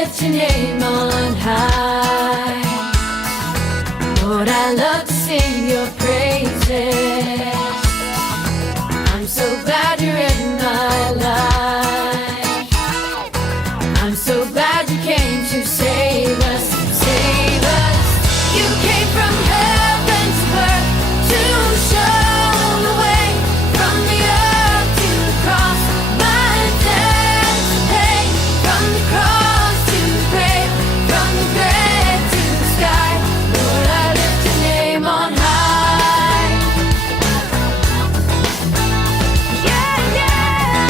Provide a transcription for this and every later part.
lift your name on high. Lord, I love to sing your praises. I'm so glad you're in my life. I'm so glad you came to save us, save us. You came from heaven to earth to show the way, from the earth to the cross, my debt to pay, from the cross to the grave, from the grave to the sky. Lord, I lift your name on high. Yeah, yeah.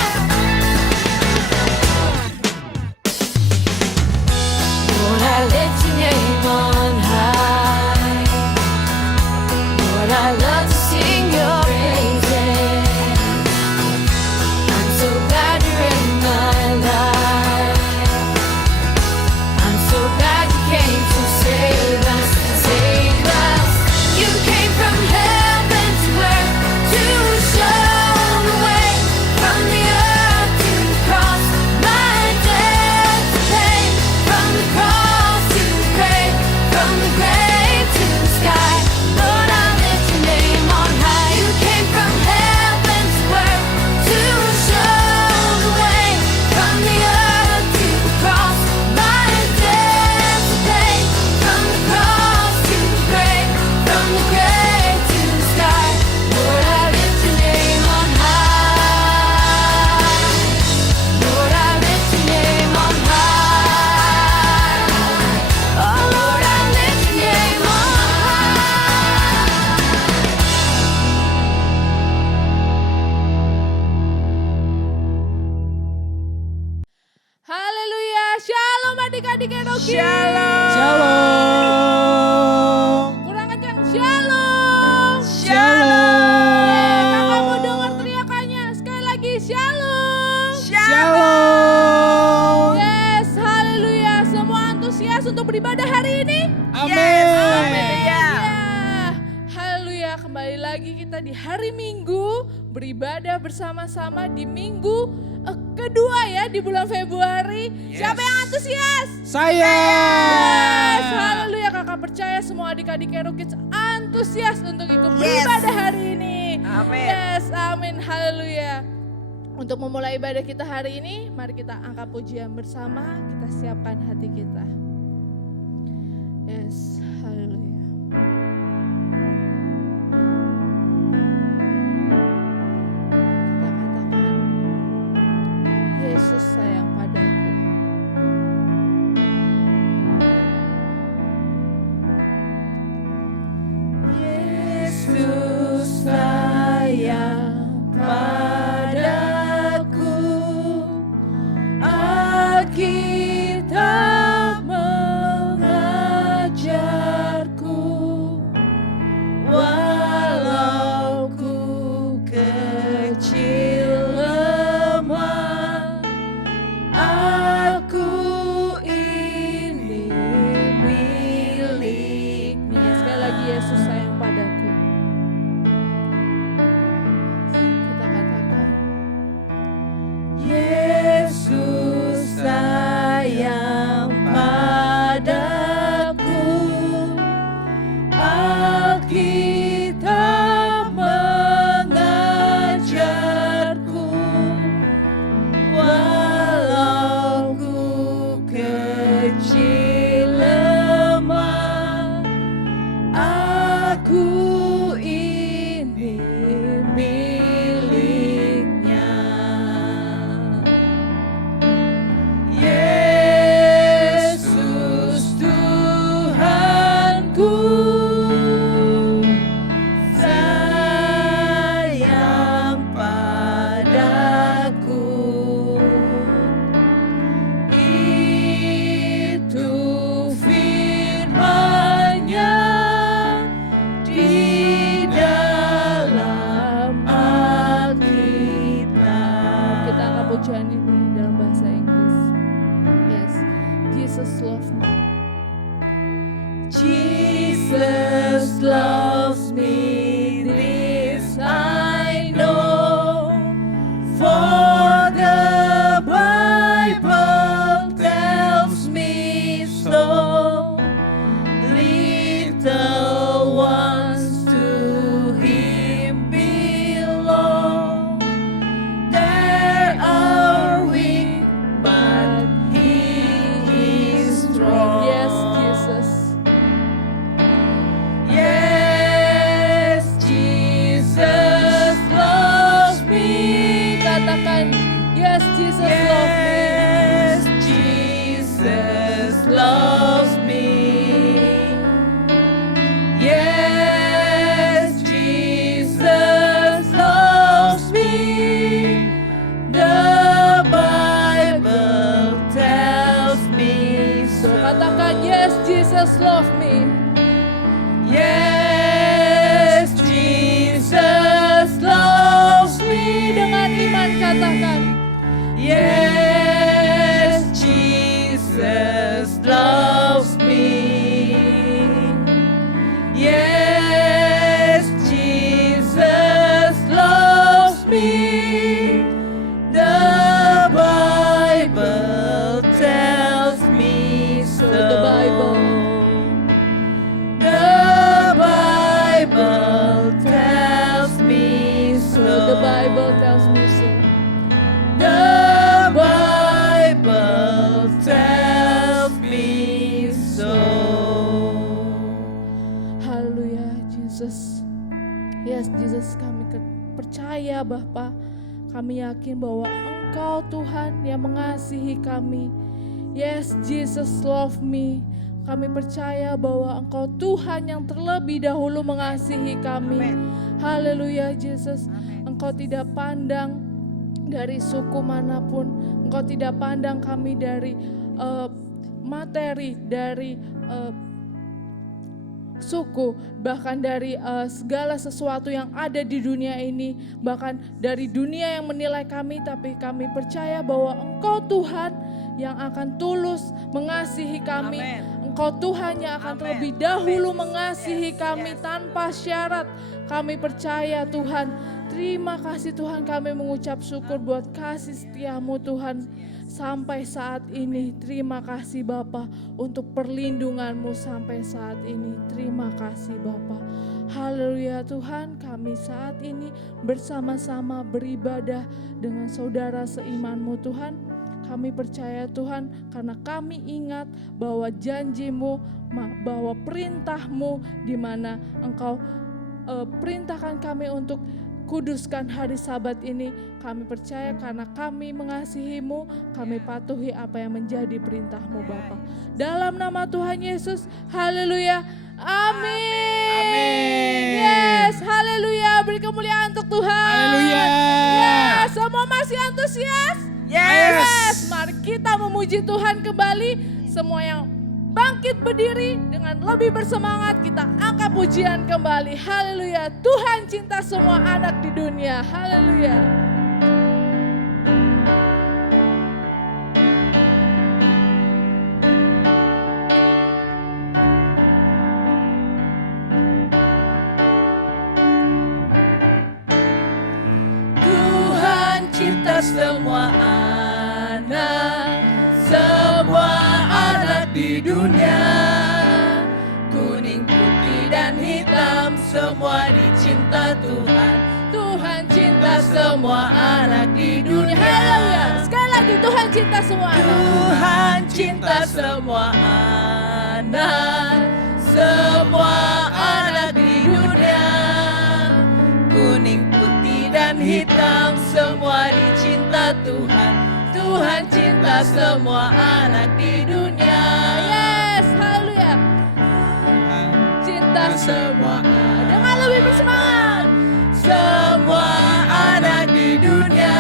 Lord, I lift your name on high. Lord, I love to sing your praises. I'm so glad you're in my life. I'm so glad you came to save us, save us. You came from heaven to earth to show the way, from the earth to the cross, my debt to pay, from the cross to the grave, from the grave to the sky. Lord, I lift your name on high. You came from heaven to earth to show the way, from the earth to the cross, my debt to pay, from the cross to the grave, from the grave to the sky. Lord, I lift your name on high. Lord, I lift your name on high. Oh, Lord, I lift your name on Haleluya, shalom adik-adik Enoki. Shalom. Kurang kencang, shalom. Shalom. Kakak mau dengar teriakannya, sekali lagi shalom. Shalom. Yes, haleluya, semua antusias untuk beribadah hari ini. Amin. Ya, haleluya, kembali lagi kita di hari Minggu beribadah bersama-sama di minggu kedua ya di bulan Februari. Siapa yang antusias? Saya. Yes, haleluya, kakak percaya semua adik-adik Hero Kids antusias untuk ikut beribadah hari ini. Amin. Yes, amin, haleluya. Untuk memulai ibadah kita hari ini, mari kita angkat pujian bersama, kita siapkan hati kita. Yes, haleluya. Kita katakan, Yesus sayang padaku. Yesus sayang padaku, Alkitab mengajarku, walau ku kecil lemah, aku ini miliknya. Sekali lagi, Yesus sayang padaku. Kita katakan, Yesus sayang padaku, Alkitab mengajarku, walau ku kecil lemah, aku ini miliknya. Yesus Tuhanku, sayang padaku. Itu firman-Nya di dalam Alkitab. kita angkat pujian ini dalam bahasa Inggris. Yes, Jesus loves me. Jesus loves me, this I know, for the Bible tells me Yes, Jesus love me. Yes, Jesus loves me. Dengan iman katakan. Yes, Jesus loves me. Yes, Jesus loves me. The Bible tells me so. The Bible. The Bible tells me so. The Bible tells me so. The Bible tells me so. Haleluya, Jesus. Yes, Jesus, kami percaya Bapa. Kami yakin bahwa Engkau Tuhan yang mengasihi kami. Yes, Jesus love me. Kami percaya bahwa Engkau Tuhan yang terlebih dahulu mengasihi kami. Haleluya, Jesus. Engkau tidak pandang dari suku manapun. Engkau tidak pandang kami dari materi, dari suku, bahkan dari segala sesuatu yang ada di dunia ini, bahkan dari dunia yang menilai kami, tapi kami percaya bahwa Engkau Tuhan yang akan tulus mengasihi kami. Amen. Engkau Tuhan yang akan terlebih dahulu mengasihi kami tanpa syarat. Kami percaya Tuhan. Terima kasih Tuhan, kami mengucap syukur buat kasih setia-Mu Tuhan. Sampai saat ini, terima kasih Bapa untuk perlindungan-Mu sampai saat ini. Terima kasih Bapa. Haleluya Tuhan, kami saat ini bersama-sama beribadah dengan saudara seiman-Mu Tuhan. Kami percaya Tuhan karena kami ingat bahwa janji-Mu, bahwa perintah-Mu di mana Engkau perintahkan kami untuk kuduskan hari Sabat ini. Kami percaya karena kami mengasihi-Mu, kami patuhi apa yang menjadi perintah-Mu Bapa. Dalam nama Tuhan Yesus, haleluya, amin. Amin. Yes, haleluya, beri kemuliaan untuk Tuhan. Haleluya. Yes, semua masih antusias? Yes. Mari kita memuji Tuhan kembali. Semua yang bangkit berdiri dengan lebih bersemangat, kita angkat pujian kembali. Haleluya. Tuhan cinta semua anak di dunia. Haleluya. Tuhan cinta semua anak di dunia. Kuning, putih, dan hitam, semua dicinta Tuhan. Tuhan cinta semua anak di dunia. Haleluya. Sekali lagi, Tuhan cinta semua anak. Tuhan cinta semua anak di dunia. Kuning, putih, dan hitam, semua dicinta Tuhan. Tuhan cinta semua anak di dunia. Yes, haleluya. Cinta semua anak. Dengan lebih bersemangat. Semua anak di dunia.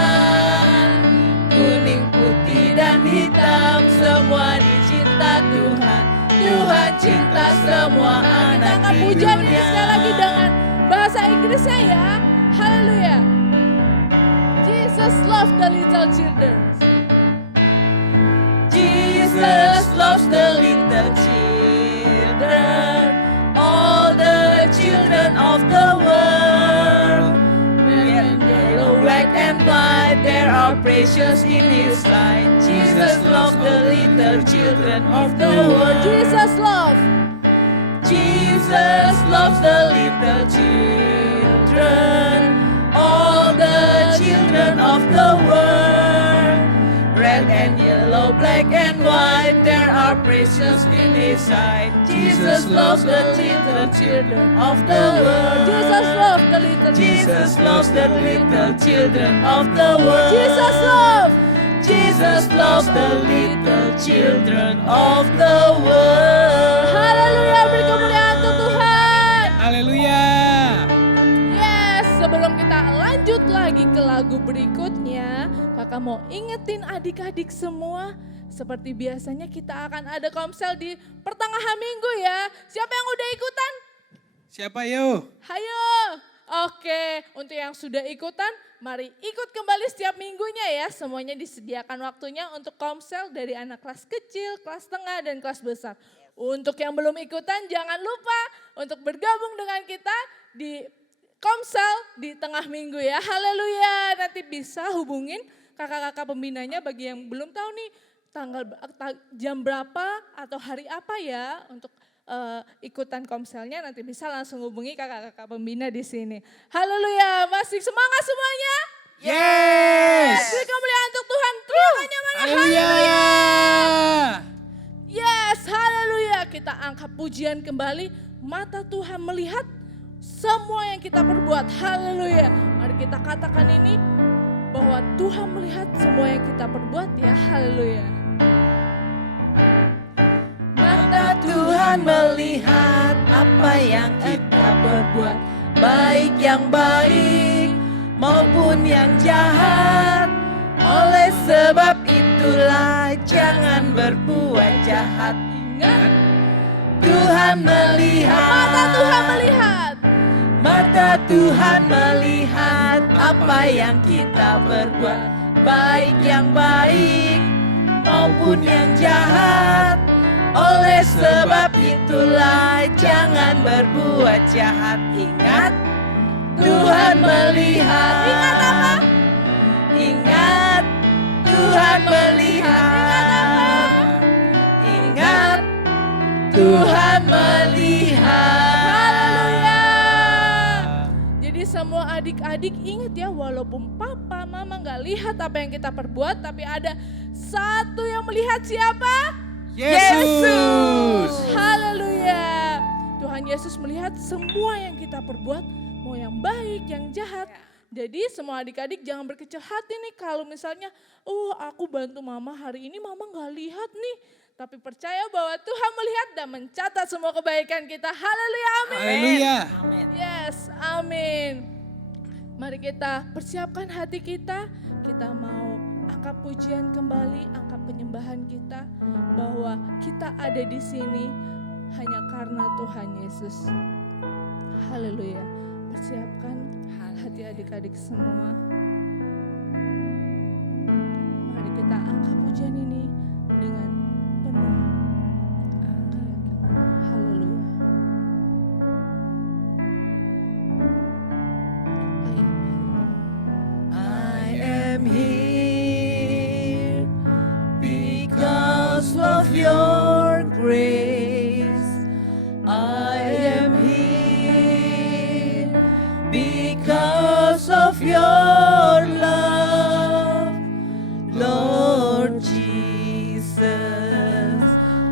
Kuning, putih, dan hitam, semua dicinta Tuhan. Tuhan cinta semua Kita anak angkat di pujian ini dunia. sekali lagi dengan bahasa Inggrisnya ya. Haleluya. Jesus love the little children. Jesus loves the little children, all the children of the world. Red and yellow, black and white, they are precious in His sight. Jesus loves the little children of the world. Jesus love. Jesus loves the little children, all the children of the world. Red and yellow, black and white, they are precious in His sight. Jesus loves the little children of the world. Jesus love the little Jesus loves the little children of the world. Jesus love. Jesus loves the little children of the world. Haleluya, beri kemuliaan untuk Tuhan. Haleluya. Yes, sebelum kita lanjut lagi ke lagu berikutnya, kakak mau ingetin adik-adik semua, seperti biasanya kita akan ada komsel di pertengahan minggu ya. Siapa yang udah ikutan? Siapa yuk? Hayo. Oke, untuk yang sudah ikutan, mari ikut kembali setiap minggunya ya. Semuanya disediakan waktunya untuk komsel dari anak kelas kecil, kelas tengah, dan kelas besar. Untuk yang belum ikutan, jangan lupa untuk bergabung dengan kita di komsel di tengah minggu ya. Haleluya, nanti bisa hubungin kakak-kakak pembinanya bagi yang belum tahu nih jam berapa atau hari apa ya untuk ikutan komselnya, nanti bisa langsung hubungi kakak-kakak pembina di sini. Haleluya, masih semangat semuanya? Yes. Kasih kemuliaan untuk Tuhan, teriakannya mana? Haleluya. Yes, haleluya. Kita angkat pujian kembali, mata Tuhan melihat semua yang kita perbuat. Haleluya. Mari kita katakan ini, bahwa Tuhan melihat semua yang kita perbuat ya. Haleluya. Mata Tuhan melihat apa yang kita perbuat, baik yang baik maupun yang jahat. Oleh sebab itulah jangan berbuat jahat. Ingat, Tuhan melihat. Mata Tuhan melihat. Mata Tuhan melihat apa yang kita perbuat, baik yang baik maupun yang jahat. Oleh sebab itulah jangan berbuat jahat. Ingat, Tuhan melihat. Ingat apa? Ingat, Tuhan melihat. Ingat, Tuhan melihat. Haleluya. Jadi semua adik-adik ingat ya, walaupun papa, mama gak lihat apa yang kita perbuat, tapi ada satu yang melihat. Siapa? Yesus. Haleluya. Tuhan Yesus melihat semua yang kita perbuat, mau yang baik, yang jahat. Jadi semua adik-adik jangan berkecil hati nih kalau misalnya, aku bantu mama hari ini, mama gak lihat nih. Tapi percaya bahwa Tuhan melihat dan mencatat semua kebaikan kita. Haleluya, amin. Haleluya. Yes, amin. Mari kita persiapkan hati kita mau angkat pujian kembali, angkat penyembahan kita, bahwa kita ada di sini hanya karena Tuhan Yesus. Haleluya. Persiapkan hati adik-adik semua. Mari kita angkat pujian ini dengan penuh keyakinan. Haleluya. I am here because of your grace. I am here because of your love, Lord Jesus.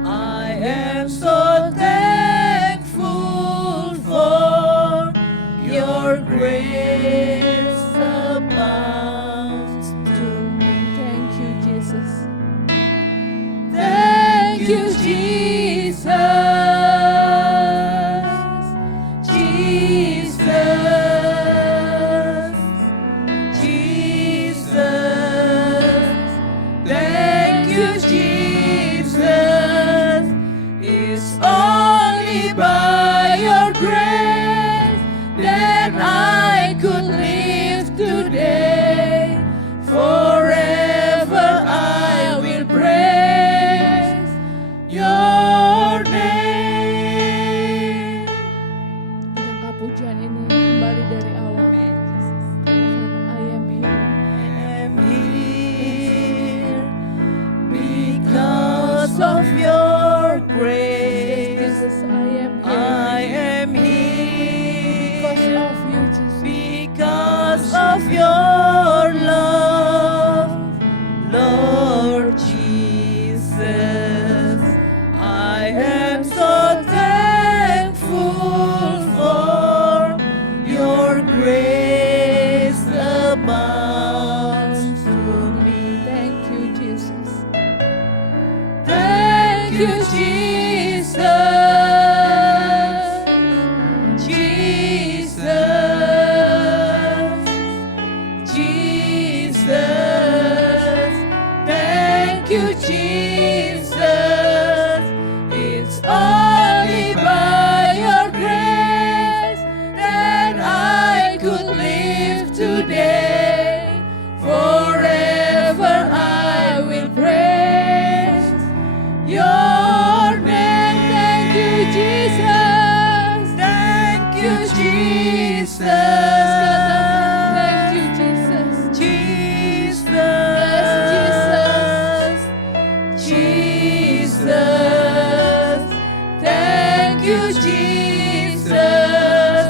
I am so thankful for your grace abounds to me. Thank you, Jesus. Thank you, Jesus. Jesus. Jesus. Thank you, Jesus. It's only by your grace that I could live today. Forever I will praise your name. Angkat pujian ini kembali dari awal. Katakan, I am here. I am here because of your grace. Jesus, I am here. I am Because here of you, Jesus. because of your love, Lord Jesus. I am so thankful for your grace abounds to me. Thank you, Jesus. Thank you, Jesus. Jesus. Jesus. Thank you, Jesus. Your name. Thank you, Jesus. Thank you, Jesus. Thank you, Jesus. Jesus. Yes, Jesus. Thank you, Jesus.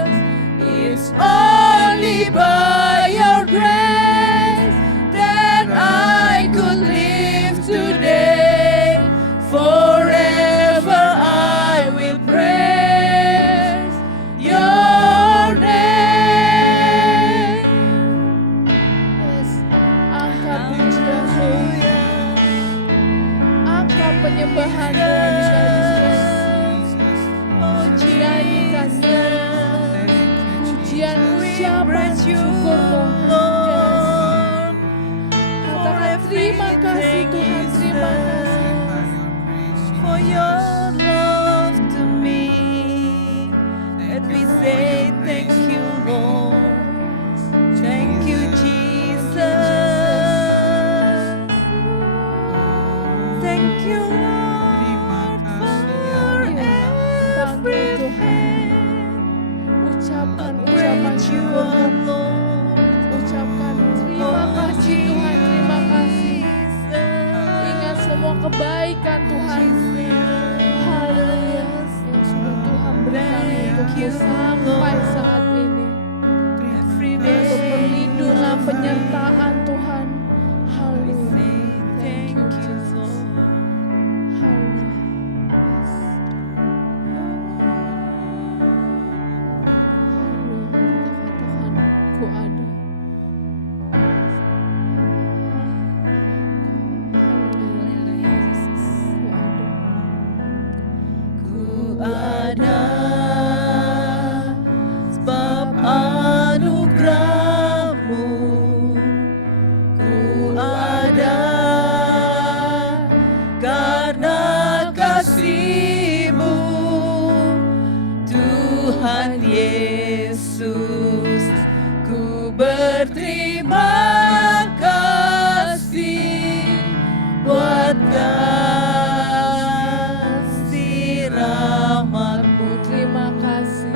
It's only by your grace that I could live today. Forever I will praise your name. Yes. Angkat pujianmu, angkat penyembahan Tuhan di kali nyanyikannya. Pujian ucapan syukur Tuhan. Katakan terima kasih Tuhan, terima kasih. For your love to me, let me say thank you, Lord. Thank you, Jesus. Thank you, Lord, for everything. Ucapkan ucapan Praise you, syukur. Lord. Ucapkan terima kasih Tuhan, terima kasih. Ingat semua kebaikan Tuhan. Haleluya. Yang sudah Tuhan berikan untukmu sampai saat ini. Untuk perlindungan, penyertaan Tuhan. Haleluya. Thank you, Jesus. Haleluya. Yes. Haleluya. Kita katakan, ku ada. Haleluya. Ku ada. Ada sebab anugerahmu. Ku ada karena kasih-Mu, Tuhan Yesus. Ku berterima kasih buat kasih rahmat-Mu. Terima kasih.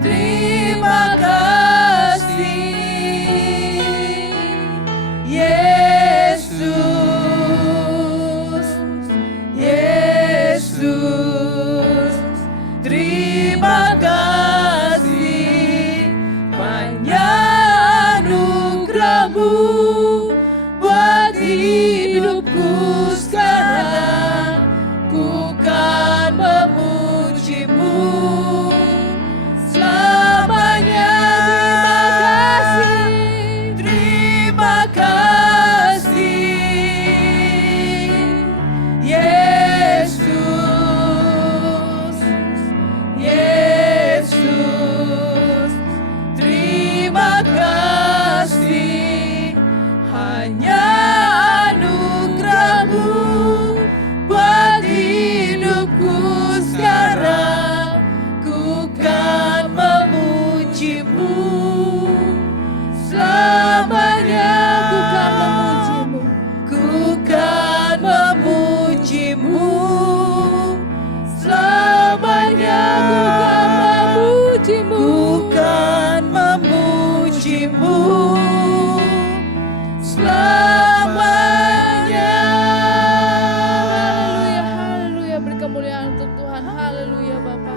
Terima kasih, Yesus, Yesus. Terima kasih, banyak anugerah-Mu buat hidupku sekarang. Ku kan memuji-Mu selamanya. Terima kasih, Yesus, Yesus. Terima kasih, hanya anugerah-Mu buat hidupku sekarang. Ku kan memuji-Mu selamanya. Ku kan memuji-Mu selamanya. Ku kan memuji-Mu selamanya. Haleluya, haleluya. Beri kemuliaan untuk Tuhan. Haleluya Bapa.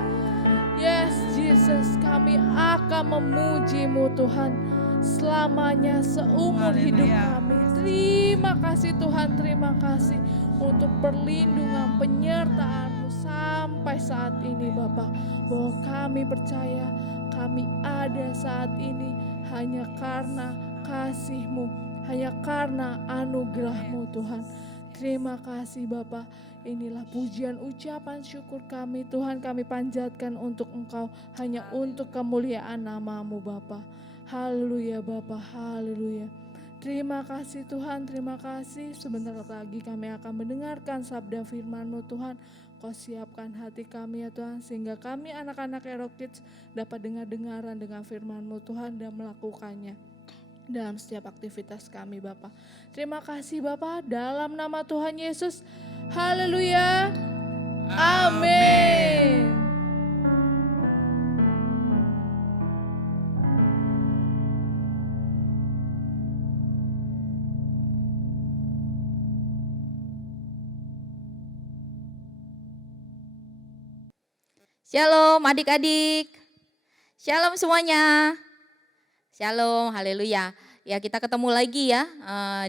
Yes, Jesus, kami akan memuji-Mu Tuhan selamanya, seumur hidup kami. Terima kasih Tuhan, terima kasih untuk perlindungan, penyertaan-Mu sampai saat ini Bapa. Bahwa kami percaya kami ada saat ini hanya karena kasih-Mu, hanya karena anugerah-Mu Tuhan. Terima kasih Bapa. Inilah pujian ucapan syukur kami Tuhan, kami panjatkan untuk Engkau, hanya untuk kemuliaan nama-Mu Bapa. Haleluya Bapa, haleluya. Terima kasih Tuhan, terima kasih. Sebentar lagi kami akan mendengarkan sabda firman-Mu Tuhan. Kau siapkan hati kami ya Tuhan, sehingga kami anak-anak Hero Kids dapat dengar-dengaran dengan firman-Mu Tuhan dan melakukannya. dalam setiap aktivitas kami Bapak. Terima kasih Bapak, dalam nama Tuhan Yesus. Haleluya. Amin. Shalom adik-adik. Shalom semuanya. Shalom, haleluya. Ya kita ketemu lagi ya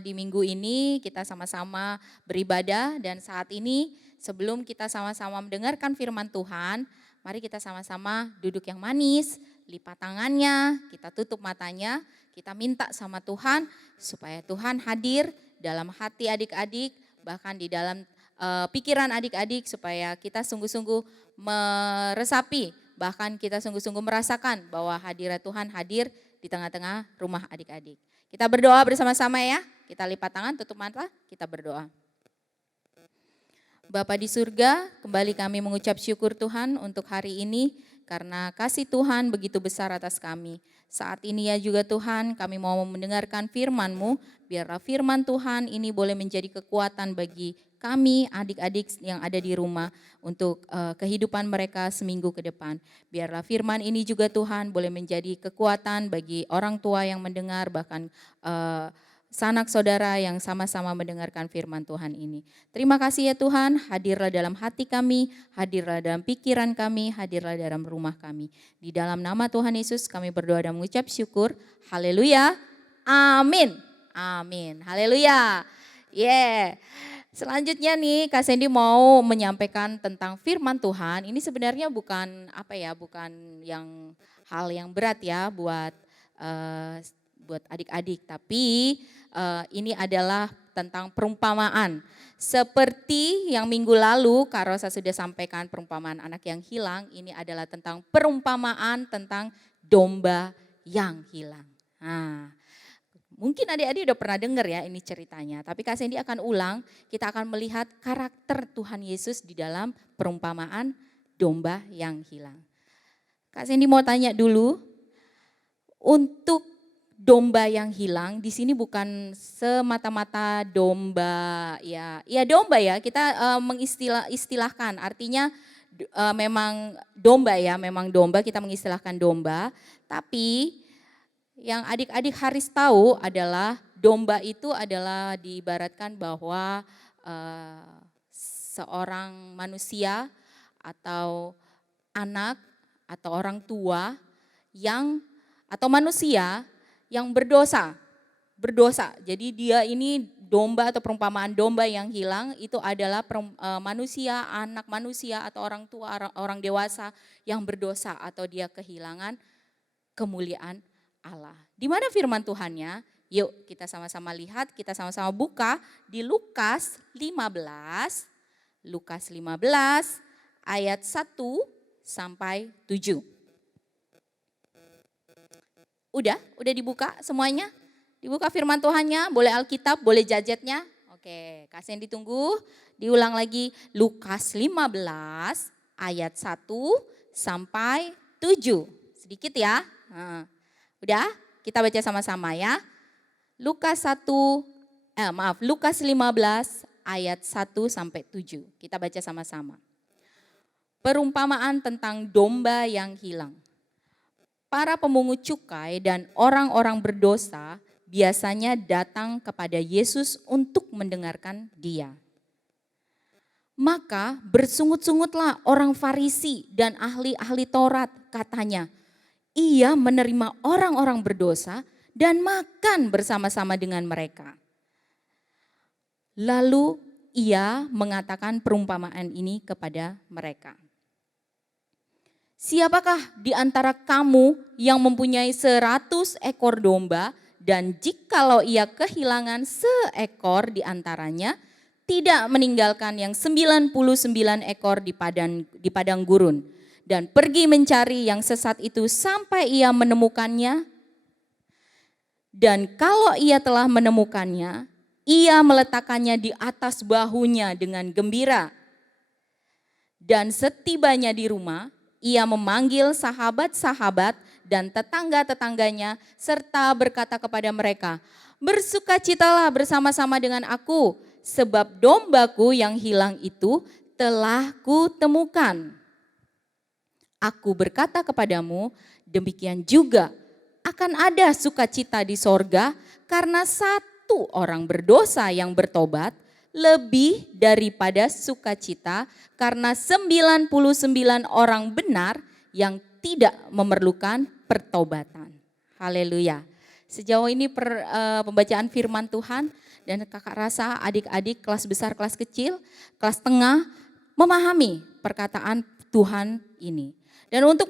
di minggu ini kita sama-sama beribadah dan saat ini sebelum kita sama-sama mendengarkan firman Tuhan, mari kita sama-sama duduk yang manis, lipat tangannya, kita tutup matanya, kita minta sama Tuhan supaya Tuhan hadir dalam hati adik-adik, bahkan di dalam pikiran adik-adik supaya kita sungguh-sungguh meresapi, bahkan kita sungguh-sungguh merasakan bahwa hadirat Tuhan hadir di tengah-tengah rumah adik-adik. Kita berdoa bersama-sama ya, kita lipat tangan, tutup mata, kita berdoa. Bapa di surga, kembali kami mengucap syukur Tuhan untuk hari ini karena kasih Tuhan begitu besar atas kami. Saat ini ya juga Tuhan kami mau mendengarkan firman-Mu, biarlah firman Tuhan ini boleh menjadi kekuatan bagi kami adik-adik yang ada di rumah untuk kehidupan mereka seminggu ke depan. Biarlah firman ini juga Tuhan boleh menjadi kekuatan bagi orang tua yang mendengar, bahkan sanak saudara yang sama-sama mendengarkan firman Tuhan ini. Terima kasih ya Tuhan, hadirlah dalam hati kami, hadirlah dalam pikiran kami, hadirlah dalam rumah kami. Di dalam nama Tuhan Yesus kami berdoa dan mengucap syukur. Haleluya. Amin. Amin. Haleluya. Yeah. Selanjutnya nih Kak Sandy mau menyampaikan tentang firman Tuhan. Ini sebenarnya bukan bukan yang hal yang berat ya buat adik-adik, tapi ini adalah tentang perumpamaan. Seperti yang minggu lalu Kak Rosa sudah sampaikan perumpamaan anak yang hilang, ini adalah tentang perumpamaan tentang domba yang hilang. Nah, mungkin adik-adik udah pernah dengar ya ini ceritanya, tapi Kak Sandy akan ulang, kita akan melihat karakter Tuhan Yesus di dalam perumpamaan domba yang hilang. Kak Sandy mau tanya dulu, untuk domba yang hilang di sini bukan semata-mata domba ya domba ya, kita mengistilahkan artinya memang domba ya, memang domba, kita mengistilahkan domba, tapi yang adik-adik harus tahu adalah domba itu adalah diibaratkan bahwa seorang manusia atau anak atau orang tua atau manusia yang berdosa. Jadi dia ini domba atau perumpamaan domba yang hilang itu adalah manusia, anak manusia atau orang tua, orang dewasa yang berdosa atau dia kehilangan kemuliaan Allah. Di mana firman Tuhannya? Yuk kita sama-sama lihat, kita sama-sama buka di Lukas 15. Lukas 15 ayat 1 sampai 7. Udah dibuka semuanya? Dibuka firman Tuhannya, boleh Alkitab, boleh gadgetnya. Oke, kasih yang ditunggu. Diulang lagi Lukas 15 ayat 1 sampai 7. Sedikit ya. Udah, kita baca sama-sama ya. Lukas 15 ayat 1 sampai 7. Kita baca sama-sama. Perumpamaan tentang domba yang hilang. Para pemungut cukai dan orang-orang berdosa biasanya datang kepada Yesus untuk mendengarkan Dia. Maka bersungut-sungutlah orang Farisi dan ahli-ahli Taurat, katanya, ia menerima orang-orang berdosa dan makan bersama-sama dengan mereka. Lalu ia mengatakan perumpamaan ini kepada mereka. Siapakah di antara kamu yang mempunyai 100 ekor domba dan jikalau ia kehilangan seekor di antaranya, tidak meninggalkan yang 99 ekor di padang gurun dan pergi mencari yang sesat itu sampai ia menemukannya? Dan kalau ia telah menemukannya, ia meletakkannya di atas bahunya dengan gembira. Dan setibanya di rumah, ia memanggil sahabat-sahabat dan tetangga-tetangganya serta berkata kepada mereka, "Bersukacitalah bersama-sama dengan aku, sebab dombaku yang hilang itu telah kutemukan." Aku berkata kepadamu, demikian juga akan ada sukacita di sorga karena satu orang berdosa yang bertobat lebih daripada sukacita karena 99 orang benar yang tidak memerlukan pertobatan. Haleluya. Sejauh ini pembacaan firman Tuhan dan kakak rasa adik-adik kelas besar, kelas kecil, kelas tengah memahami perkataan Tuhan ini. Dan untuk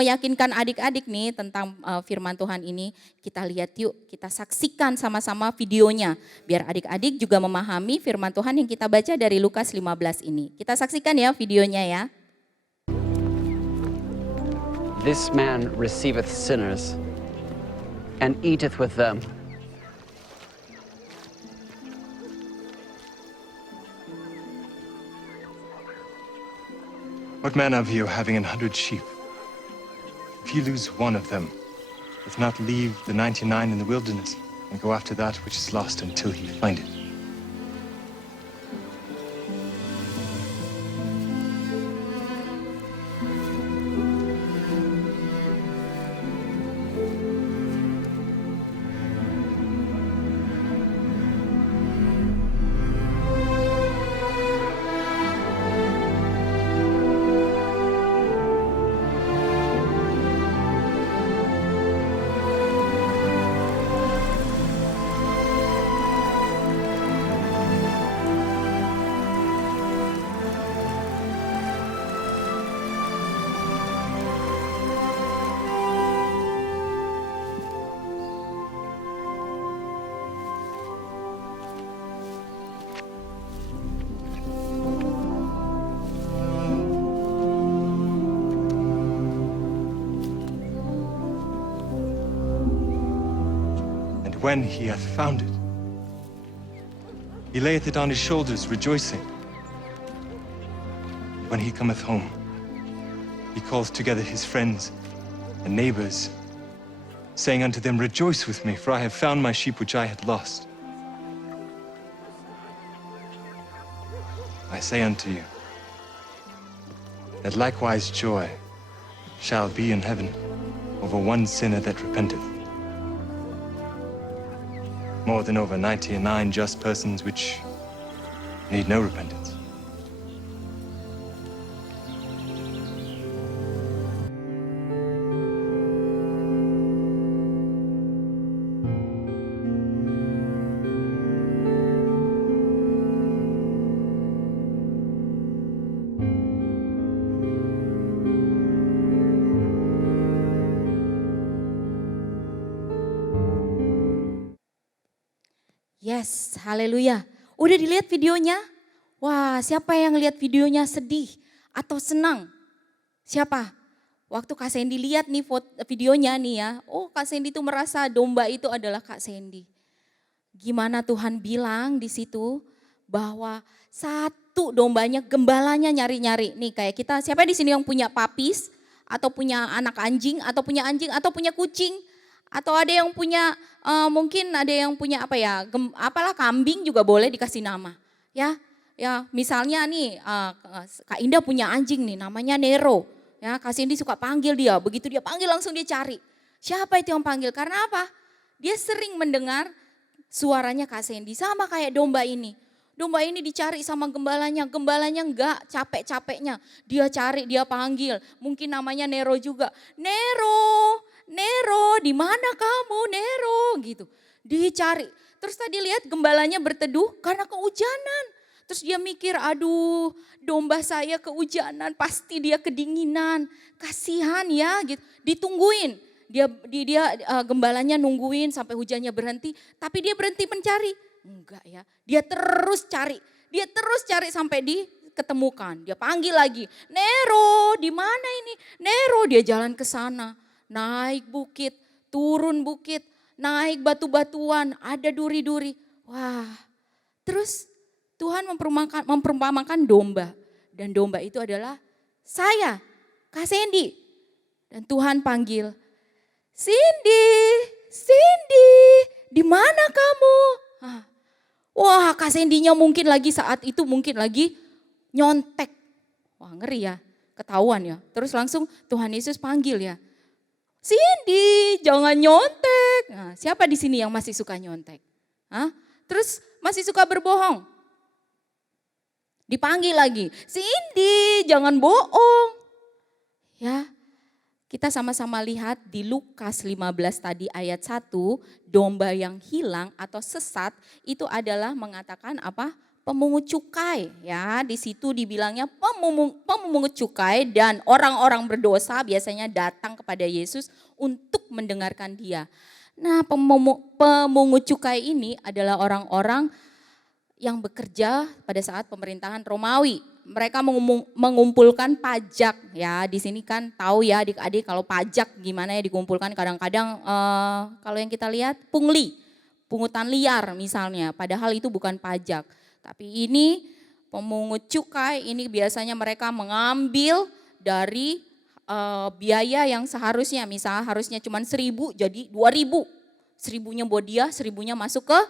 meyakinkan adik-adik nih tentang firman Tuhan ini, kita lihat yuk, kita saksikan sama-sama videonya. Biar adik-adik juga memahami firman Tuhan yang kita baca dari Lukas 15 ini. Kita saksikan ya videonya ya. This man receiveth sinners and eateth with them. What man of you, having 100 sheep, if you lose one of them, doth not leave the 99 in the wilderness and go after that which is lost until he find it? When he hath found it, he layeth it on his shoulders, rejoicing. When he cometh home, he calleth together his friends and neighbors, saying unto them, Rejoice with me, for I have found my sheep which I had lost. I say unto you, that likewise joy shall be in heaven over one sinner that repenteth, more than over 99 just persons which need no repentance. Yes, haleluya. Udah dilihat videonya? Wah, siapa yang lihat videonya sedih atau senang? Siapa? Waktu Kak Sandy lihat nih videonya nih ya. Oh, Kak Sandy itu merasa domba itu adalah Kak Sandy. Gimana Tuhan bilang di situ bahwa satu dombanya, gembalanya nyari-nyari. Nih kayak kita, siapa di sini yang punya papis atau punya anak anjing atau punya kucing? Atau ada yang punya, mungkin ada yang punya apa ya, apalah kambing juga boleh dikasih nama. Ya misalnya nih Kak Indah punya anjing nih namanya Nero. Ya Kak Cindy suka panggil dia, begitu dia panggil langsung dia cari. Siapa itu yang panggil? Karena apa? Dia sering mendengar suaranya Kak Cindy sama kayak domba ini. Domba ini dicari sama gembalanya enggak capek-capeknya. Dia cari, dia panggil, mungkin namanya Nero juga. Nero, di mana kamu Nero gitu. Dicari. Terus tadi lihat gembalanya berteduh karena kehujanan. Terus dia mikir, aduh domba saya kehujanan, pasti dia kedinginan. Kasihan ya gitu. Ditungguin. Dia gembalanya nungguin sampai hujannya berhenti, tapi dia berhenti mencari. Enggak ya, dia terus cari sampai diketemukan. Dia panggil lagi, Nero di mana ini? Nero, dia jalan ke sana. Naik bukit, turun bukit, naik batu-batuan, ada duri-duri. Wah, terus Tuhan memperumpamakan domba. Dan domba itu adalah saya, Kak Sandy. Dan Tuhan panggil, Cindy, Cindy, di mana kamu? Wah, Kak Cindy-nya mungkin lagi saat itu nyontek. Wah, ngeri ya, ketahuan ya. Terus langsung Tuhan Yesus panggil ya. Cindy, jangan nyontek. Nah, siapa di sini yang masih suka nyontek? Terus masih suka berbohong? Dipanggil lagi, Cindy, jangan bohong. Ya, kita sama-sama lihat di Lukas 15 tadi ayat 1, domba yang hilang atau sesat itu adalah mengatakan apa? Pemungut cukai. Ya, di situ dibilangnya pemungut cukai dan orang-orang berdosa biasanya datang kepada Yesus untuk mendengarkan dia. Nah, pemungut cukai ini adalah orang-orang yang bekerja pada saat pemerintahan Romawi. Mereka mengumpulkan pajak ya. Di sini kan tahu ya adik-adik kalau pajak gimana ya dikumpulkan, kadang-kadang kalau yang kita lihat pungutan liar misalnya, padahal itu bukan pajak. Tapi ini pemungut cukai ini biasanya mereka mengambil dari biaya yang seharusnya, misalnya harusnya cuma 1.000 jadi 2.000. 1.000-nya buat dia, 1.000-nya masuk ke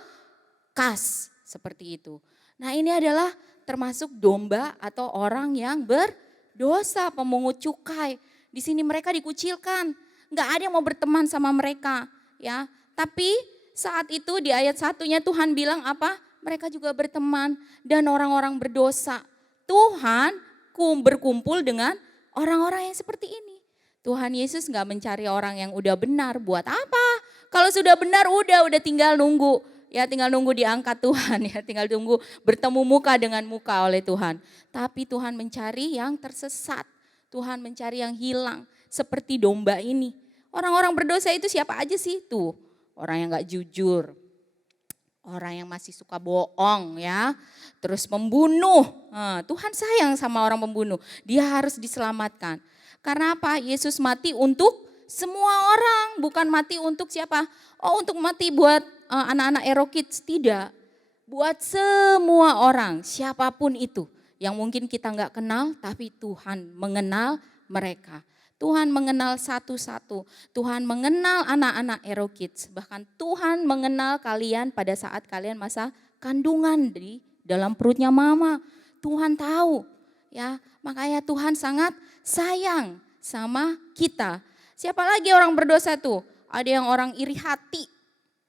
kas, seperti itu. Nah, ini adalah termasuk domba atau orang yang berdosa, pemungut cukai. Di sini mereka dikucilkan, nggak ada yang mau berteman sama mereka, ya. Tapi saat itu di ayat 1-nya Tuhan bilang apa? Mereka juga berteman dan orang-orang berdosa. Tuhan berkumpul dengan orang-orang yang seperti ini. Tuhan Yesus nggak mencari orang yang udah benar, buat apa? Kalau sudah benar udah tinggal nunggu. Ya tinggal nunggu diangkat Tuhan, ya tinggal tunggu bertemu muka dengan muka oleh Tuhan. Tapi Tuhan mencari yang tersesat, Tuhan mencari yang hilang seperti domba ini. Orang-orang berdosa itu siapa aja sih? Tuh, orang yang gak jujur, orang yang masih suka bohong ya, terus membunuh. Tuhan sayang sama orang pembunuh, dia harus diselamatkan. Karena apa? Yesus mati untuk semua orang, bukan mati untuk siapa? Oh, untuk mati buat anak-anak Aero Kids, tidak. Buat semua orang, siapapun itu. Yang mungkin kita gak kenal, tapi Tuhan mengenal mereka. Tuhan mengenal satu-satu. Tuhan mengenal anak-anak Aero Kids. Bahkan Tuhan mengenal kalian pada saat kalian masa kandungan di dalam perutnya mama. Tuhan tahu, ya. Makanya Tuhan sangat sayang sama kita. Siapa lagi orang berdosa tuh? Ada yang orang iri hati,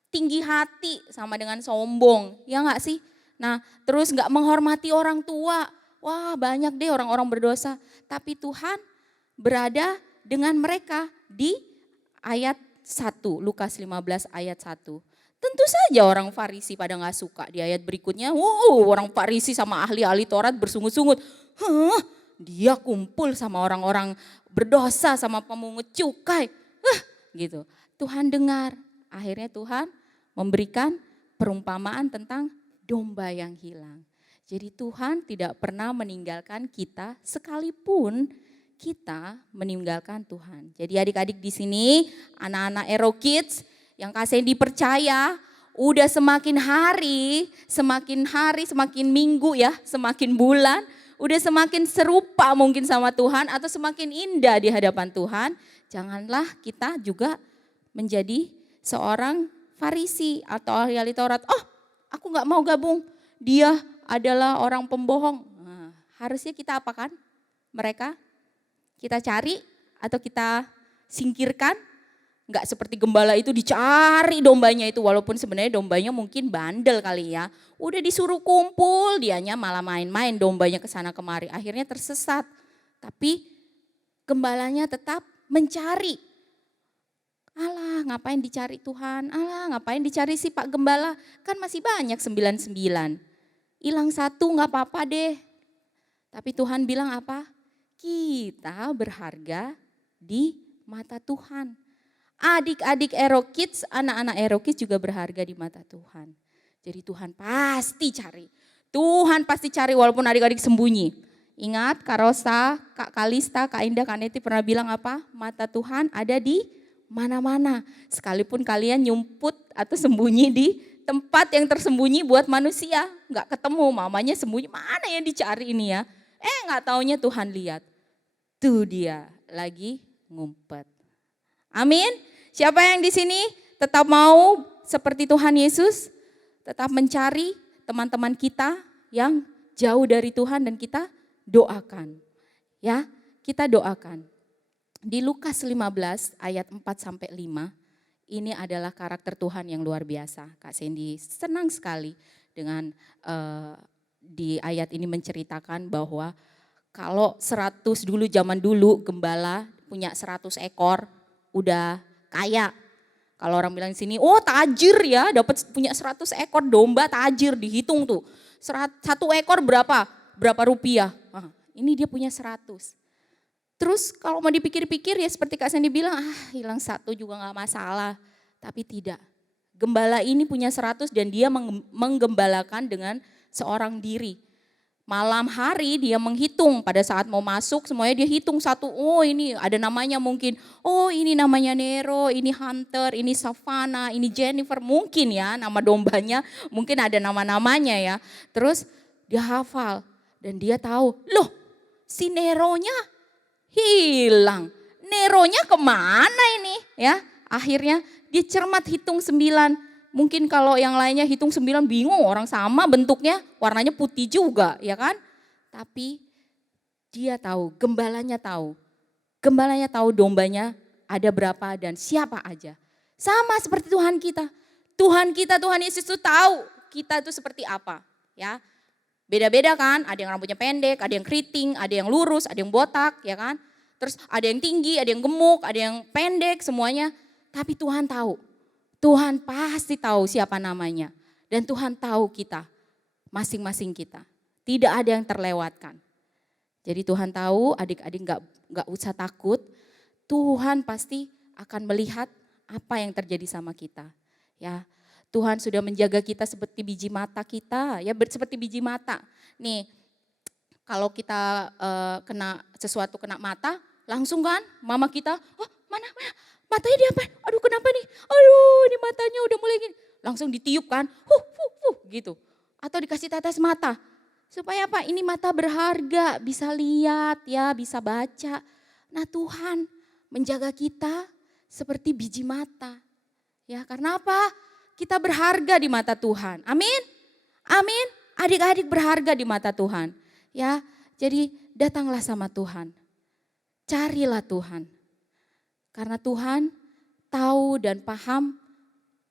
tinggi hati, sama dengan sombong, ya enggak sih? Nah, terus enggak menghormati orang tua. Wah, banyak deh orang-orang berdosa. Tapi Tuhan berada dengan mereka di ayat 1, Lukas 15 ayat 1. Tentu saja orang Farisi pada enggak suka. Di ayat berikutnya, orang Farisi sama ahli-ahli Taurat bersungut-sungut. Dia kumpul sama orang-orang berdosa, sama pemungut cukai. Gitu. Tuhan dengar, akhirnya Tuhan memberikan perumpamaan tentang domba yang hilang. Jadi Tuhan tidak pernah meninggalkan kita sekalipun kita meninggalkan Tuhan. Jadi adik-adik di sini, anak-anak Aero Kids yang kasih dipercaya, udah semakin hari, semakin minggu ya, semakin bulan, udah semakin serupa mungkin sama Tuhan atau semakin indah di hadapan Tuhan. Janganlah kita juga menjadi seorang Farisi atau ahli Taurat. Oh, aku gak mau gabung, dia adalah orang pembohong. Nah, harusnya kita apakan? Mereka kita cari atau kita singkirkan? Gak seperti gembala itu dicari dombanya itu, walaupun sebenarnya dombanya mungkin bandel kali ya. Udah disuruh kumpul, dianya malah main-main dombanya kesana kemari. Akhirnya tersesat. Tapi gembalanya tetap mencari. Alah, ngapain dicari Tuhan? Alah, ngapain dicari si Pak Gembala? Kan masih banyak 99. Hilang satu gak apa-apa deh. Tapi Tuhan bilang apa? Kita berharga di mata Tuhan. Adik-adik Aero Kids, anak-anak Aero Kids juga berharga di mata Tuhan. Jadi Tuhan pasti cari. Tuhan pasti cari walaupun adik-adik sembunyi. Ingat Kak Rosa, Kak Kalista, Kak Indah, Kak Neti pernah bilang apa? Mata Tuhan ada di mana-mana. Sekalipun kalian nyumput atau sembunyi di tempat yang tersembunyi buat manusia. Gak ketemu, mamanya sembunyi, mana yang dicari ini ya. Gak taunya Tuhan lihat. Tuh dia lagi ngumpet. Amin. Siapa yang di sini tetap mau seperti Tuhan Yesus, tetap mencari teman-teman kita yang jauh dari Tuhan dan kita doakan. Ya, kita doakan. Di Lukas 15 ayat 4 sampai 5, ini adalah karakter Tuhan yang luar biasa. Kak Sandy senang sekali dengan di ayat ini menceritakan bahwa kalau 100 dulu zaman dulu gembala punya 100 ekor udah kaya. Kalau orang bilang di sini, oh tajir ya, dapat punya 100 ekor domba tajir, dihitung tuh. 1 ekor berapa? Berapa rupiah? Nah, ini dia punya 100. Terus kalau mau dipikir-pikir ya seperti Kak Sandy bilang, hilang 1 juga gak masalah. Tapi tidak, gembala ini punya 100 dan dia menggembalakan dengan seorang diri. Malam hari dia menghitung, pada saat mau masuk semuanya dia hitung satu, oh ini ada namanya mungkin, oh ini namanya Nero, ini Hunter, ini Savannah, ini Jennifer, mungkin ya nama dombanya, mungkin ada nama-namanya ya. Terus dia hafal dan dia tahu, loh si Neronya hilang. Neronya kemana ini? Ya, akhirnya dia cermat hitung 9. Mungkin kalau yang lainnya hitung 9 bingung, orang sama bentuknya, warnanya putih juga, ya kan? Tapi dia tahu, gembalanya tahu. Gembalanya tahu dombanya ada berapa dan siapa aja. Sama seperti Tuhan kita. Tuhan kita, Tuhan Yesus itu tahu kita itu seperti apa, ya. Beda-beda kan, ada yang rambutnya pendek, ada yang keriting, ada yang lurus, ada yang botak, ya kan. Terus ada yang tinggi, ada yang gemuk, ada yang pendek, semuanya. Tapi Tuhan tahu, Tuhan pasti tahu siapa namanya. Dan Tuhan tahu kita, masing-masing kita. Tidak ada yang terlewatkan. Jadi Tuhan tahu, adik-adik gak usah takut. Tuhan pasti akan melihat apa yang terjadi sama kita. Ya, Tuhan sudah menjaga kita seperti biji mata kita, ya seperti biji mata. Nih, kalau kita kena sesuatu kena mata, langsung kan mama kita, oh mana matanya diapain? Aduh kenapa nih? Aduh ini matanya udah mulai gini. Langsung ditiup kan, gitu. Atau dikasih tetes mata. Supaya apa? Ini mata berharga, bisa lihat ya, bisa baca. Nah Tuhan menjaga kita seperti biji mata. Ya karena apa? Kita berharga di mata Tuhan. Amin. Amin. Adik-adik berharga di mata Tuhan. Ya, jadi datanglah sama Tuhan. Carilah Tuhan. Karena Tuhan tahu dan paham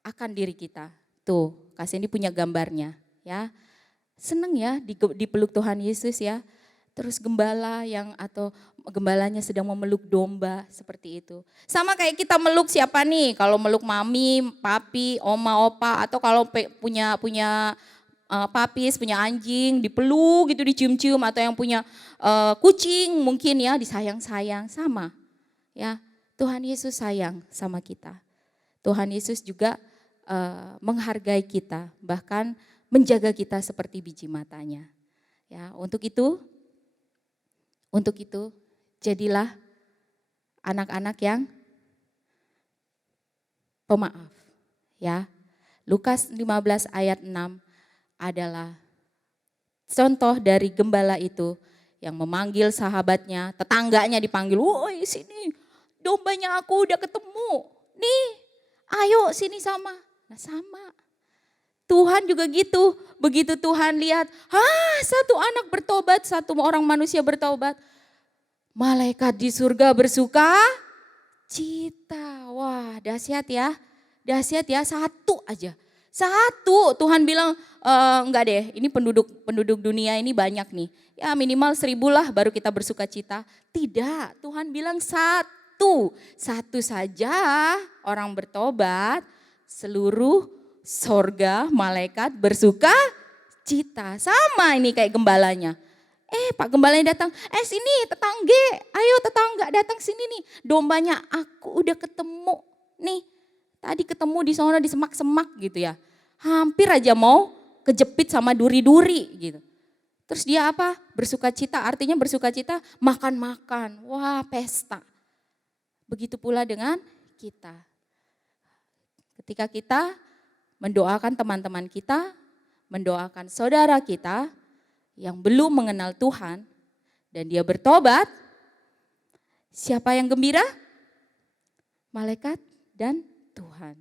akan diri kita. Tuh, Kak Sandy punya gambarnya, ya. Seneng ya dipeluk Tuhan Yesus ya. Terus gembalanya sedang memeluk domba seperti itu. Sama kayak kita meluk siapa nih? Kalau meluk mami, papi, oma, opa, atau kalau punya papis, punya anjing, dipeluk gitu, dicium-cium, atau yang punya kucing mungkin ya disayang-sayang, sama. Ya, Tuhan Yesus sayang sama kita. Tuhan Yesus juga menghargai kita, bahkan menjaga kita seperti biji matanya. Ya, untuk itu jadilah anak-anak yang pemaaf. Ya. Lukas 15 ayat 6 adalah contoh dari gembala itu yang memanggil sahabatnya, tetangganya dipanggil, woi sini dombanya aku udah ketemu, nih ayo sini sama. Nah sama, Tuhan juga gitu, begitu Tuhan lihat, satu anak bertobat, satu orang manusia bertobat, malaikat di surga bersuka cita. Wah dahsyat ya, satu aja. Satu, Tuhan bilang enggak deh, ini penduduk dunia ini banyak nih. Ya minimal 1000 lah baru kita bersuka cita. Tidak, Tuhan bilang satu saja orang bertobat, seluruh sorga malaikat bersuka cita. Sama ini kayak gembalanya. Pak gembalanya datang, sini tetangga, ayo tetangga datang sini nih. Dombanya aku udah ketemu nih. Tadi ketemu di sana di semak-semak gitu ya. Hampir aja mau kejepit sama duri-duri gitu. Terus dia apa? Bersuka cita, artinya bersuka cita makan-makan. Wah pesta. Begitu pula dengan kita. Ketika kita mendoakan teman-teman kita, mendoakan saudara kita yang belum mengenal Tuhan dan dia bertobat, siapa yang gembira? malaikat, dan Tuhan.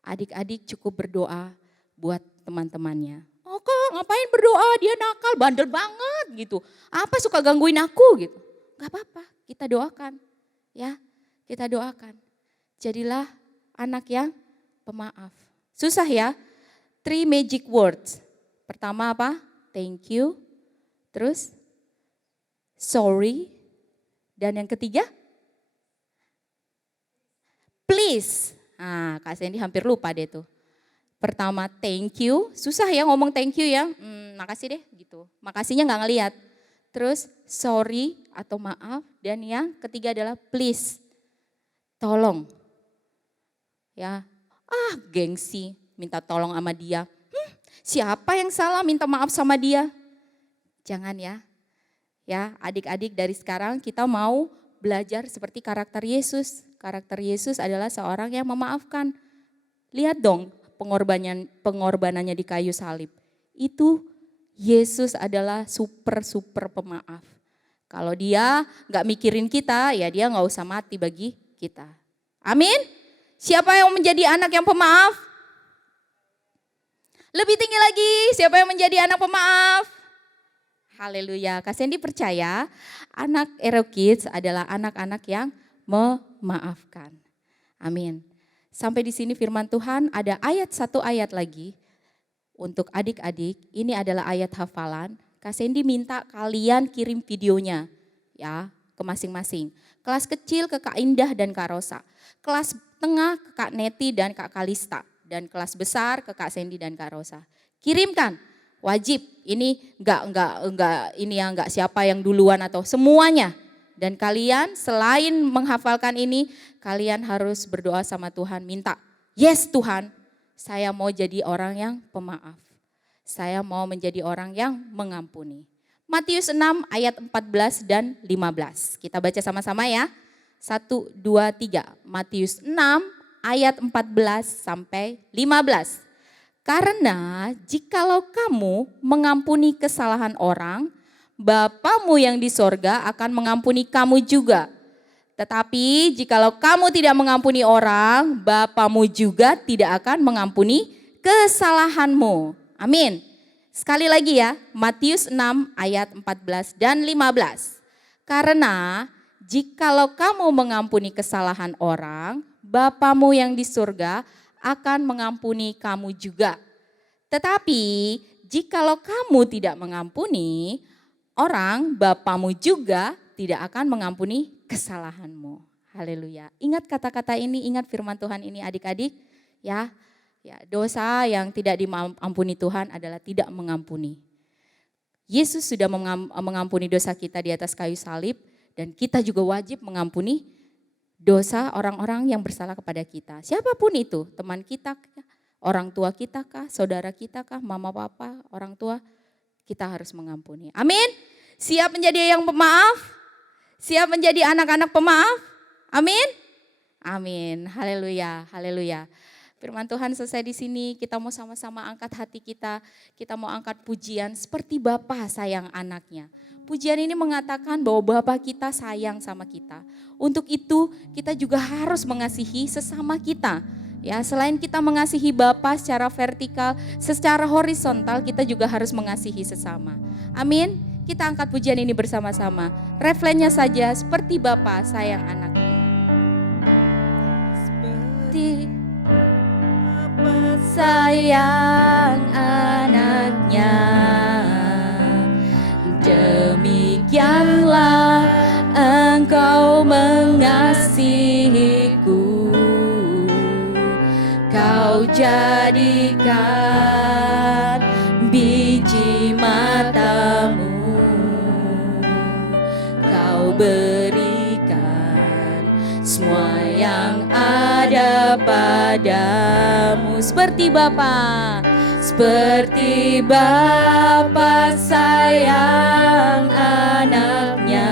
Adik-adik cukup berdoa buat teman-temannya. Oh kok ngapain berdoa, dia nakal, bandel banget gitu. Apa suka gangguin aku gitu. Gak apa-apa, kita doakan. Ya, kita doakan. Jadilah anak yang pemaaf. Susah ya, 3 magic words. Pertama apa? Thank you. Terus sorry. Dan yang ketiga? Please. Nah, Kak Sandy hampir lupa deh tuh. Pertama thank you, susah ya ngomong thank you ya. Makasih deh gitu. Makasihnya nggak ngelihat. Terus sorry atau maaf. Dan yang ketiga adalah please. Tolong. Ya, gengsi minta tolong sama dia. Siapa yang salah minta maaf sama dia? Jangan ya. Ya, adik-adik dari sekarang kita mau belajar seperti karakter Yesus. Karakter Yesus adalah seorang yang memaafkan. Lihat dong pengorbanannya di kayu salib. Itu Yesus adalah super pemaaf. Kalau dia gak mikirin kita, ya dia gak usah mati bagi kita. Amin. Siapa yang menjadi anak yang pemaaf? Lebih tinggi lagi, siapa yang menjadi anak pemaaf? Haleluya. Kak Sandy percaya anak Ero Kids adalah anak-anak yang memaafkan. Amin. Sampai di sini firman Tuhan, ada satu ayat lagi untuk adik-adik. Ini adalah ayat hafalan. Kak Sandy minta kalian kirim videonya ya ke masing-masing. Kelas kecil ke Kak Indah dan Kak Rosa. Kelas tengah ke Kak Neti dan Kak Kalista. Dan kelas besar ke Kak Sandy dan Kak Rosa. Kirimkan, wajib. Ini enggak siapa yang duluan atau semuanya. Dan kalian selain menghafalkan ini, kalian harus berdoa sama Tuhan, minta, yes Tuhan, saya mau jadi orang yang pemaaf. Saya mau menjadi orang yang mengampuni. Matius 6 ayat 14 dan 15. Kita baca sama-sama ya. 1, 2, 3. Matius 6 ayat 14 sampai 15. Karena jikalau kamu mengampuni kesalahan orang, Bapamu yang di sorga akan mengampuni kamu juga. Tetapi jikalau kamu tidak mengampuni orang, Bapamu juga tidak akan mengampuni kesalahanmu. Amin. Sekali lagi ya, Matius 6 ayat 14 dan 15. Karena jikalau kamu mengampuni kesalahan orang, Bapamu yang di surga akan mengampuni kamu juga. Tetapi jikalau kamu tidak mengampuni orang, Bapamu juga tidak akan mengampuni kesalahanmu. Haleluya. Ingat kata-kata ini, ingat firman Tuhan ini adik-adik. Ya, dosa yang tidak diampuni Tuhan adalah tidak mengampuni. Yesus sudah mengampuni dosa kita di atas kayu salib dan kita juga wajib mengampuni dosa orang-orang yang bersalah kepada kita. Siapapun itu, teman kita, orang tua kita kah, saudara kita kah, mama papa, orang tua, kita harus mengampuni. Amin. Siap menjadi yang pemaaf? Siap menjadi anak-anak pemaaf? Amin. Amin. Haleluya. Haleluya. Firman Tuhan selesai di sini, kita mau sama-sama angkat hati kita mau angkat pujian seperti Bapa sayang anaknya. Pujian ini mengatakan bahwa Bapa kita sayang sama kita. Untuk itu kita juga harus mengasihi sesama kita. Ya, selain kita mengasihi Bapa secara vertikal, secara horizontal kita juga harus mengasihi sesama. Amin. Kita angkat pujian ini bersama-sama. Refrennya saja seperti Bapa sayang anaknya. Seperti sayang anaknya, demikianlah engkau mengasihiku. Kau jadikan biji matamu, kau berikan semua yang ada padamu. Seperti Bapa, seperti Bapa sayang anaknya,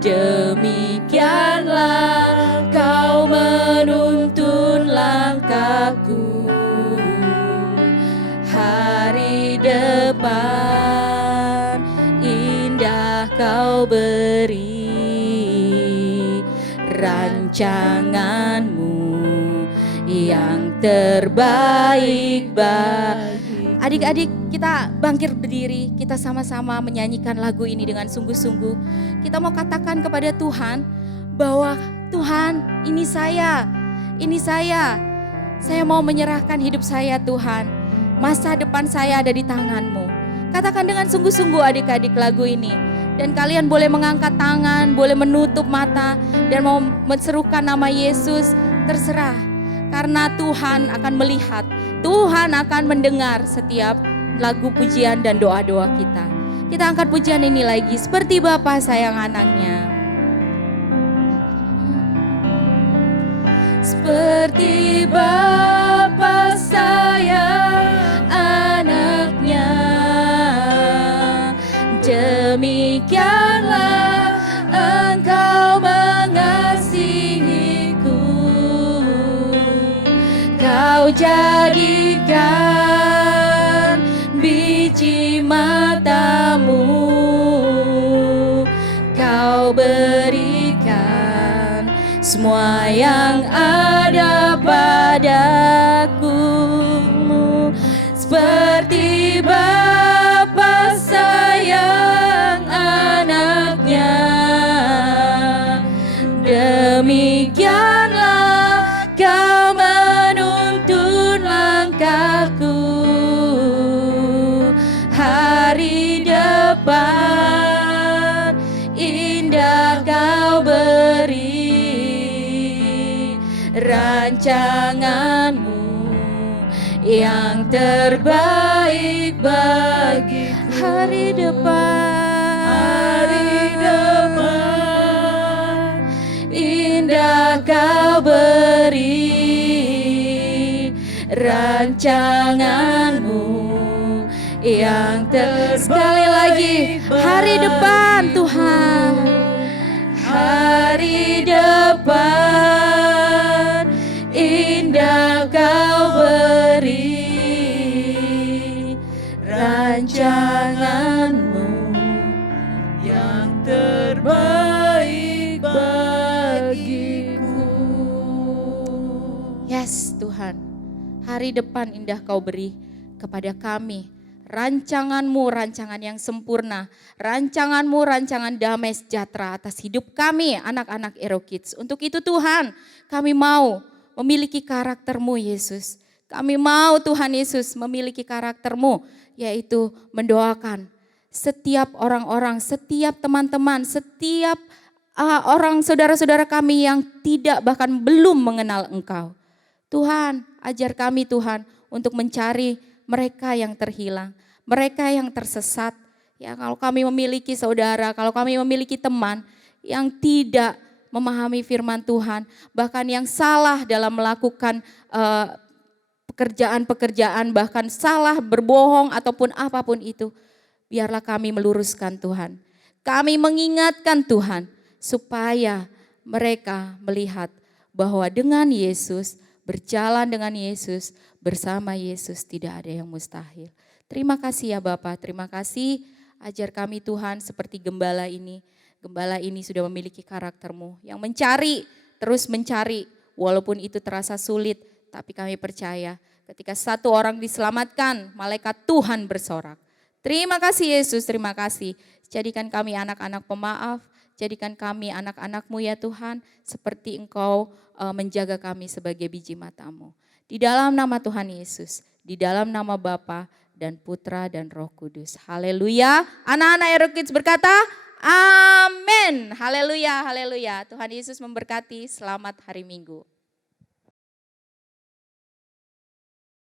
demikianlah kau menuntun langkahku. Hari depan indah kau beri, rancanganmu yang terbaik Adik-adik, kita bangkit berdiri, kita sama-sama menyanyikan lagu ini dengan sungguh-sungguh. Kita mau katakan kepada Tuhan bahwa Tuhan, ini saya. Saya mau menyerahkan hidup saya Tuhan. Masa depan saya ada di tangan-Mu. Katakan dengan sungguh-sungguh adik-adik lagu ini. Dan kalian boleh mengangkat tangan, boleh menutup mata dan mau menserukan nama Yesus, terserah. Karena Tuhan akan melihat, Tuhan akan mendengar setiap lagu pujian dan doa-doa kita. Kita angkat pujian ini lagi, seperti Bapa sayang anaknya. Seperti Bapa sayang anaknya, demikianlah Engkau mengasihiku. Kau jadikan biji matamu, Kau berikan semua yang ada padaku. Seperti Bapa sayang anaknya, demikianlah Kau menuntun langkahku. Hari depan indah Kau beri, rancanganmu yang terbaik bagi hari depan indah Kau beri, rancanganmu yang sekali lagi hari depan Tuhan, hari depan indah Kau beri, rancanganmu yang terbaik bagiku. Yes Tuhan, hari depan indah Kau beri kepada kami. Rancangan-Mu, rancangan yang sempurna. Rancangan-Mu, rancangan damai sejahtera atas hidup kami, anak-anak Ero Kids. Untuk itu Tuhan, kami mau memiliki karakter-Mu Yesus. Kami mau Tuhan Yesus memiliki karakter-Mu, yaitu mendoakan setiap orang-orang, setiap teman-teman, setiap orang saudara-saudara kami yang tidak bahkan belum mengenal Engkau. Tuhan, ajar kami Tuhan untuk mencari mereka yang terhilang, mereka yang tersesat. Ya, kalau kami memiliki saudara, kalau kami memiliki teman yang tidak memahami firman Tuhan, bahkan yang salah dalam melakukan pekerjaan-pekerjaan, bahkan salah berbohong ataupun apapun itu, biarlah kami meluruskan Tuhan. Kami mengingatkan Tuhan supaya mereka melihat bahwa dengan Yesus, berjalan dengan Yesus, bersama Yesus tidak ada yang mustahil. Terima kasih ya Bapak, terima kasih ajar kami Tuhan seperti gembala ini. Gembala ini sudah memiliki karakter-Mu yang mencari, terus mencari walaupun itu terasa sulit. Tapi kami percaya ketika satu orang diselamatkan, malaikat Tuhan bersorak. Terima kasih Yesus, terima kasih. Jadikan kami anak-anak pemaaf, jadikan kami anak-anak-Mu ya Tuhan, seperti Engkau menjaga kami sebagai biji mata-Mu. Di dalam nama Tuhan Yesus, di dalam nama Bapa dan Putra dan Roh Kudus. Haleluya. Anak-anak Ero Kids berkata, amin. Haleluya, haleluya. Tuhan Yesus memberkati. Selamat hari Minggu.